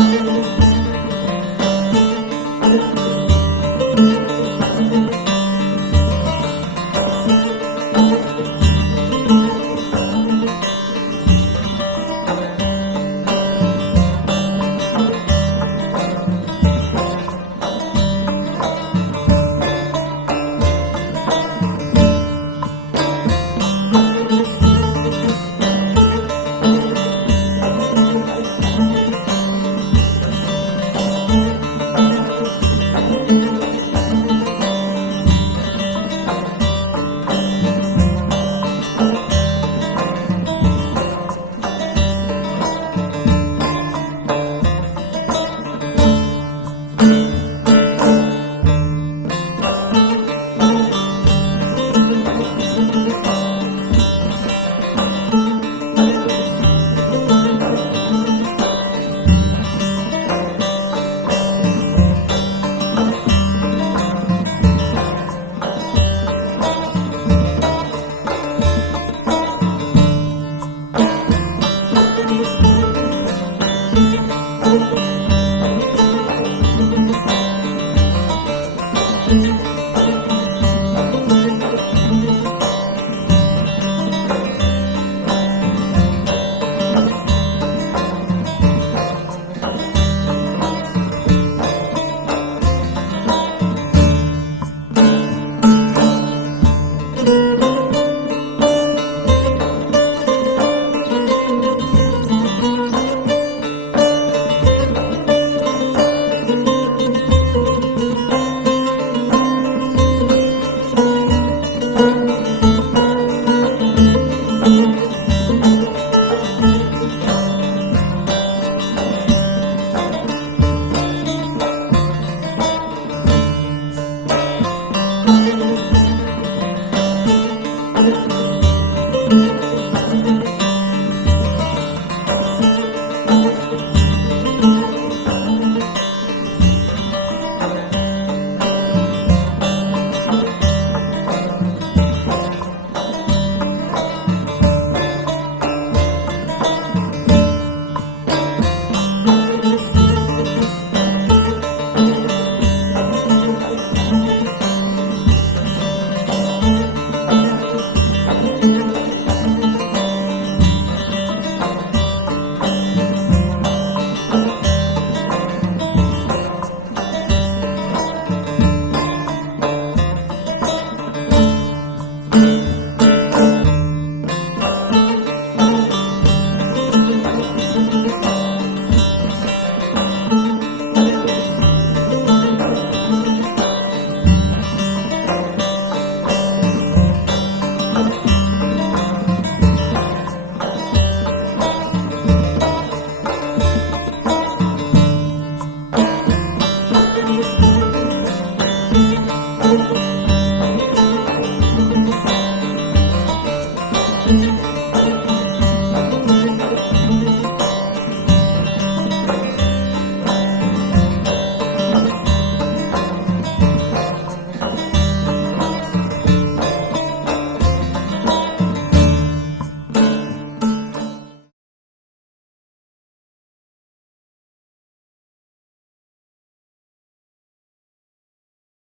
Thank oh, you.